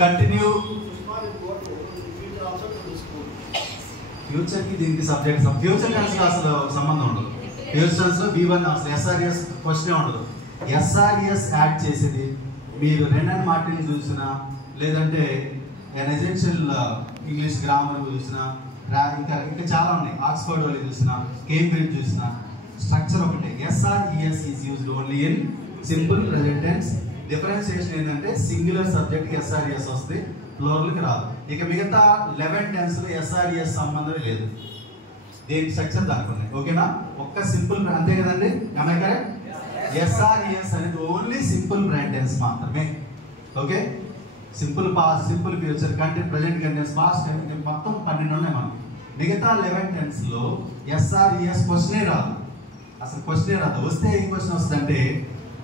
Continue future కి దీనికి subject future అసలు సంబంధం ఉండదు. ఫ్యూచర్స్ లో B1 అసలు SRES క్వశ్చన్ ఉండదు. SRES యాడ్ చేసేది మీరు రెనన్ మార్టిన్ చూసినా, లేదంటే ఎసెన్షియల్ ఇంగ్లీష్ గ్రామర్ చూసినా, ఇంకా చాలా ఉన్నాయి, ఆక్స్ఫర్డ్ వాళ్ళు చూసినా, కేంబ్రిడ్జ్ చూసినా, స్ట్రక్చర్ ఒకటే. SRES is used only in simple present tense. Differentiation ఏంటంటే సింగులర్ సబ్జెక్ట్ SRES వస్తే ప్లూరల్కి రాదు. ఇక మిగతా 11 టెన్స్ లో SRES సంబంధం లేదు, దేని స్ట్రక్చర్ దానికి ఉన్నాయి. ఓకేనా? ఒక్క సింపుల్ అంతే కదండి, కరెక్ట్? SRES అనేది ఓన్లీ సింపుల్ ప్రెజెంట్ టెన్స్ మాత్రమే. Okay, simple past, simple future, continue, present continuous, past మొత్తం 12 ఉన్నాయి మనకి. మిగతా 11 టెన్స్ లో SRES క్వశ్చనే రాదు, అసలు క్వశ్చనే రాదు. వస్తే ఏ క్వశ్చన్ వస్తుందంటే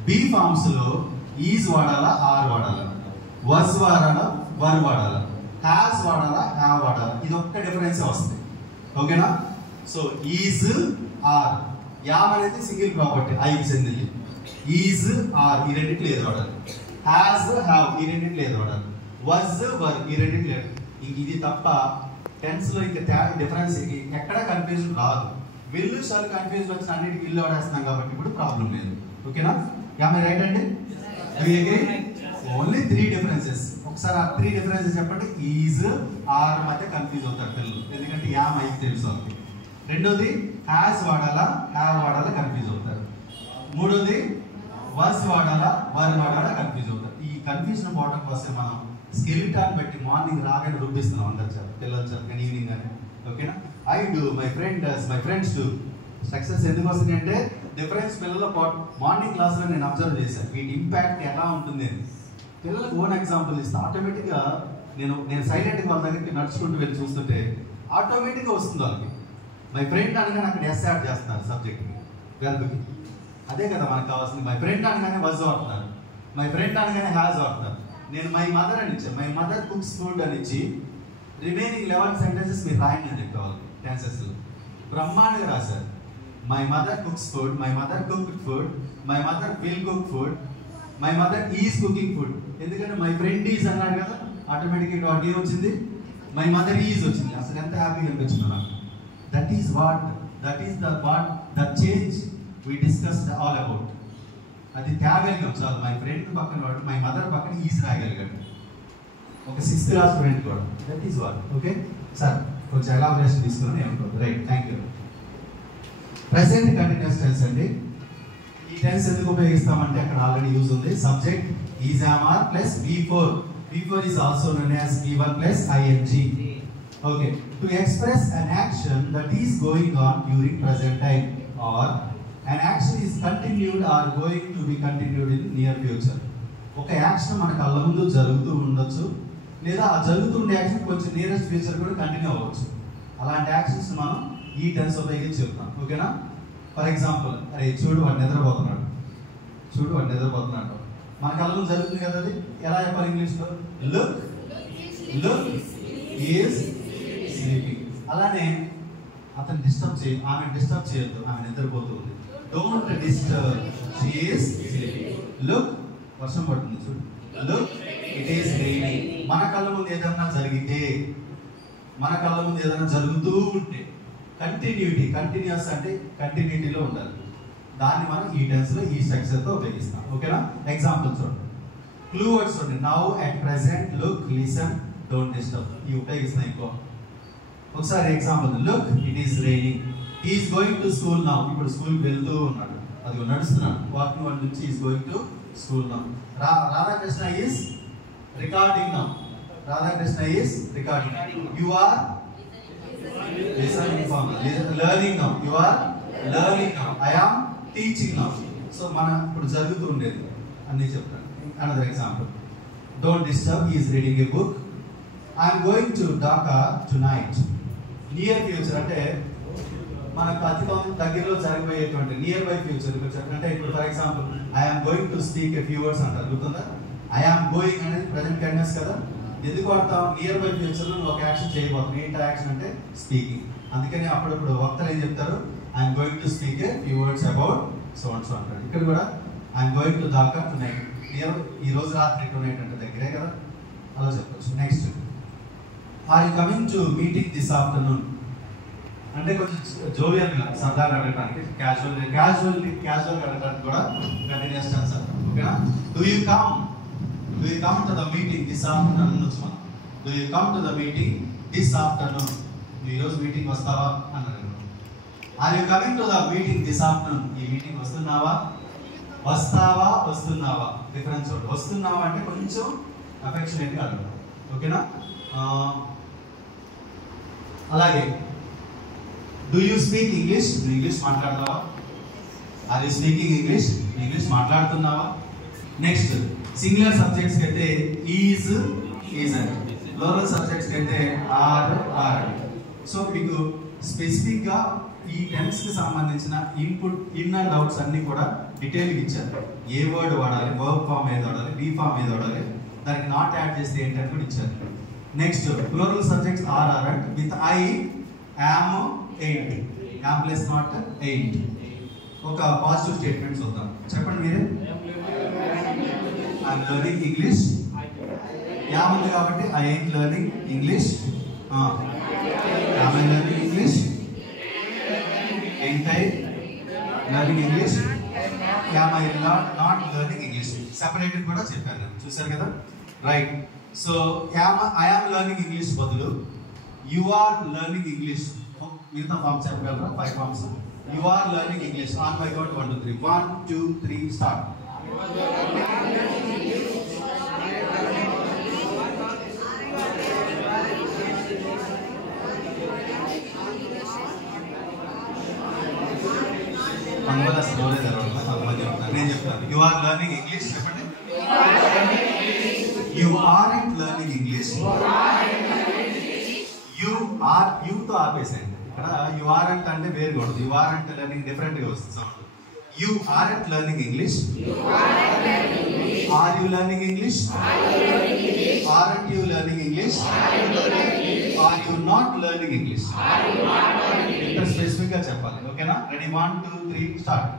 B ఫార్మ్స్ లో ఈజ్ వాడాలా, ఆర్ వాడాలా, వాజ్ వాడాలా, వర్ వాడాలా, హ్యాస్ వాడాలా, హ్యావ్ వాడాలా, ఇది ఒక్క డిఫరెన్స్ వస్తుంది. ఓకేనా? సో ఈజ్, ఆర్, యామ్ అనేది సింగిల్ ప్రాపర్టీ, ఐకి చెందింది. ఈజ్, ఆర్ ఈ రెండింటిలో ఏది వాడాలి, హ్యాస్, హ్యావ్ ఈ రెండింటిలో ఏది వాడాలి, వాజ్, వర్ ఈ రెండింటిలో లేదు. ఇది తప్ప టెన్స్ లో ఇంకా డిఫరెన్స్ ఎక్కడ కన్ఫ్యూజన్ రాదు. విల్లు షాల్ కన్ఫ్యూజన్ వచ్చిన అన్నిటికి విల్లు వాడేస్తున్నాం కాబట్టి ఇప్పుడు ప్రాబ్లం లేదు. ఓకేనా? యామ్ రైట్ అండి? Only 3 differences. ఒకసారి ఆ 3 డిఫరెన్సెస్ చెప్పండి. ఈజ్, ఆర్ మధ్య కన్ఫ్యూజ్ అవుతారు పిల్లలు, ఎందుకంటే యామ్ ఐకి తెలుసు వాళ్ళకి. రెండోది హ్యాస్ వాడాలా, హ్యావ్ వాడాలా కన్ఫ్యూజ్ అవుతారు. మూడోది వాజ్ వాడాలా, వర్ వాడాలా కన్ఫ్యూజ్ అవుతారు. ఈ కన్ఫ్యూజన్ పోవడం కోసం మనం స్కెలిటాన్ బట్టి మార్నింగ్ రాగానే రూపిస్తున్నాం అంటారు సార్ పిల్లలు సార్, కానీ ఈవినింగ్ అని. ఓకేనా? I do, my friend does, my friends do. Success ఎందుకు వస్తుంది అంటే డిఫరెన్స్ పిల్లల మార్నింగ్ క్లాస్లో నేను అబ్జర్వ్ చేశాను, వీటి ఇంపాక్ట్ ఎలా ఉంటుంది అని. పిల్లలకు ఓన్ ఎగ్జాంపుల్ ఇస్తే ఆటోమేటిక్గా నేను సైలెంట్గా వాళ్ళ దగ్గరికి నడుచుకుంటూ వెళ్ళి చూస్తుంటే ఆటోమేటిక్గా వస్తుంది వాళ్ళకి. మై ఫ్రెండ్ అనగానే అక్కడ ఎస్ యాడ్ చేస్తున్నారు సబ్జెక్ట్కి, వెర్బ్కి. అదే కదా మనకు కావాల్సింది. మై ఫ్రెండ్ అనగానే వజ్ వాడుతున్నారు, మై ఫ్రెండ్ అనగానే హ్యాజ్ వాడుతున్నారు. నేను మై మదర్ అని ఇచ్చాను, మై మదర్ కుక్స్ ఫుడ్ అని ఇచ్చి రిమైనింగ్ 11 సెంటెన్సెస్ మీరు రాయండి అని చెప్పేవాళ్ళు టెన్సెస్. బ్రహ్మాండంగా రాశారు. My mother cooks food, my mother cooked food, my mother will cook food, my mother is cooking food. ఎందుకంటే మై ఫ్రెండ్ ఈజ్ అన్నారు కదా, ఆటోమేటిక్గా వాట్ ఏ వచ్చింది, మై మదర్ ఈజ్ వచ్చింది. అసలు ఎంత హ్యాపీగా అనిపించింది నాకు. That is the change we discussed all about. అది తేగలిగాం చాలు. మై ఫ్రెండ్ పక్కన వాడు, మై మదర్ పక్కన ఈజ్ రాయగలిగాడు. ఒక 6th క్లాస్ ఫ్రెండ్ కూడా. That is what. Okay sir, కొంచెం ఎలాబరేషన్ తీసుకుని ఏమనుకోవద్దు. Right, thank you. Present continuous tense అండి. ఈ టెన్స్ ఎందుకు ఉపయోగిస్తామంటే అక్కడ ఆల్రెడీ యూజ్ ఉంది. Subject is, am, are plus V4. V4 is also known as V1 plus ing. Okay, to express an action that is going on during present time, or an action is continued or going to be continued in near future. ఒక action మన కళ్ళ ముందు జరుగుతూ ఉండొచ్చు, లేదా ఆ జరుగుతుండే action కొంచెం nearest future కూడా కంటిన్యూ అవ్వచ్చు. అలాంటి యాక్షన్స్ మనం ఈ టెన్స్ ఉపయోగించి చెప్తాం. ఓకేనా? ఫర్ ఎగ్జాంపుల్, అరే చూడు వాడు నిద్రపోతున్నాడు, చూడు వాడు నిద్రపోతున్నాడు, మన కళ్ళ ముందు జరుగుతుంది కదా. అది ఎలా చెప్పాలి ఇంగ్లీష్లో? Look is sleeping. అలానే అతను డిస్టర్బ్ చేయ, ఆమె డిస్టర్బ్ చేయొద్దు, ఆమె నిద్రపోతుంది. Don't disturb, she is sleeping. Look, వర్షం పడుతుంది చూడు. Look, it is raining. మన కళ్ళ ముందు ఏదైనా జరిగితే, మన కళ్ళ ముందు ఏదైనా జరుగుతూ ఉంటే కంటిన్యూస్ అంటే కంటిన్యూటీలో ఉండాలి. దాన్ని మనం ఈ టెన్స్ లో ఈ స్ట్రక్చర్ తో ఉపయోగిస్తాం. ఓకేనా? ఎగ్జాంపుల్ చూడండి, క్లూ వర్డ్స్ చూడండి. Now, at present, look, listen, don't disturb ఇవి ఉపయోగిస్తాం ఎక్కువ. ఒకసారి example, look, it is raining. He is going to school now. ఇప్పుడు స్కూల్కి వెళ్తూ ఉన్నాడు, అది నడుస్తున్నాడు, వాకింగ్ వన్ నుంచి is going to school now. Radhakrishna is recording now. Radhakrishna is recording. You are learning now. You are learning now. I am teaching now. So మనం ఇప్పుడు జరుగుతూ ఉండేది అన్నీ చెప్తాను. Another example, don't disturb, he is reading a book. I am going to Dhaka tonight. Near future అంటే మనకు అతి దగ్గరలో జరగబోయేటువంటి నియర్ బై ఫ్యూచర్ అంటే ఇప్పుడు for example I am going to speak a few words అంటారు, గుర్తుందా? I am going అనేది ప్రెజెంట్ కంటిన్యూస్ కదా. ఎందుకు వాడతాం? నియర్ బై ఫ్యూచర్ లో నువ్వు ఒక యాక్షన్ చేయబోతున్నావు. ఏంటి యాక్షన్ అంటే స్పీకింగ్. అందుకని అప్పుడప్పుడు వక్తలు ఏం చెప్తారు? I'm going to speak a few words about so అంటాడు. ఇక్కడ కూడా I'm going to Dhaka tonight. ఈ రోజు రాత్రి టునైట్ అంటే దగ్గరే కదా, అలా చెప్పచ్చు. Next, are you coming to meeting this afternoon అంటే కొంచెం జోవియల్గా సరదాగా అడగడానికి, క్యాజువల్గా అడగడానికి కూడా కంటిన్యూస్ టెన్స్ అంటారు. ఓకేనా? Do you come to the meeting this afternoon అనొచ్చు మనం. Do you come to the meeting this afternoon, ఈరోజు మీటింగ్ వస్తావా అన్నారు. Are you coming to the meeting this afternoon, ఈ మీటింగ్ వస్తున్నావా, వస్తున్నావా డిఫరెన్స్. వస్తున్నావా అంటే కొంచెం అఫెక్షనేట్గా అడగడం. ఓకేనా? అలాగే డూ యూ స్పీక్ ఇంగ్లీష్, నువ్వు ఇంగ్లీష్ మాట్లాడతావా? ఆర్ యూ స్పీకింగ్ ఇంగ్లీష్ మాట్లాడుతున్నావా? నెక్స్ట్, సింగులర్ సబ్జెక్ట్స్కి అయితే ఈజ్ అని, ప్లూరల్ సబ్జెక్ట్స్కి అయితే ఆర్ అని. సో మీకు స్పెసిఫిక్గా ఈ టెన్స్కి సంబంధించిన ఇన్ అండ్ అవుట్స్ అన్నీ కూడా డీటెయిల్గా ఇచ్చారు. ఏ వర్డ్ వాడాలి, వర్బ్ ఫామ్ ఏది వాడాలి, బీ ఫామ్ ఏది వాడాలి, దానికి నాట్ యాడ్ చేస్తే ఏంటంటే కూడా ఇచ్చారు. Next, plural subjects are and with I am 8, am plus not 8. ఒక పాజిటివ్ స్టేట్మెంట్స్ వద్దాం, చెప్పండి మీరే. ఐఎమ్ లెర్నింగ్ ఇంగ్లీష్, యామ్ ఉంది కాబట్టి I ain't learning English. Am I learning English, ain't I learning English, am I not learning English. Separated కూడా చెప్పారు, చూసారు కదా. Right. So I am learning English బదులు యు ఆర్ లెర్నింగ్ ఇంగ్లీష్. మిగతా forms చెప్పగలరా? 5 forms. You are learning English. On by count 1 2 3. 1 2 3 start. Mangala slowly జరగాలి, నేను చెప్తాను. యు ఆర్ లెర్నింగ్ ఇంగ్లీష్ చెప్పండి. You aren't learning English. యూతో ఆపేసేయండి. ఇక్కడ యు ఆర్ంట్ అంటే వేరు కూడదు. యు ఆర్ంట్ లెర్నింగ్ డిఫరెంట్గా వస్తుంది sound. You aren't learning English. Are you learning English? Aren't you learning English? Are you not learning English? ఇంత స్పెసిఫిక్గా చెప్పాలి. ఓకేనా? రెడీ? 1 2 3 స్టార్ట్.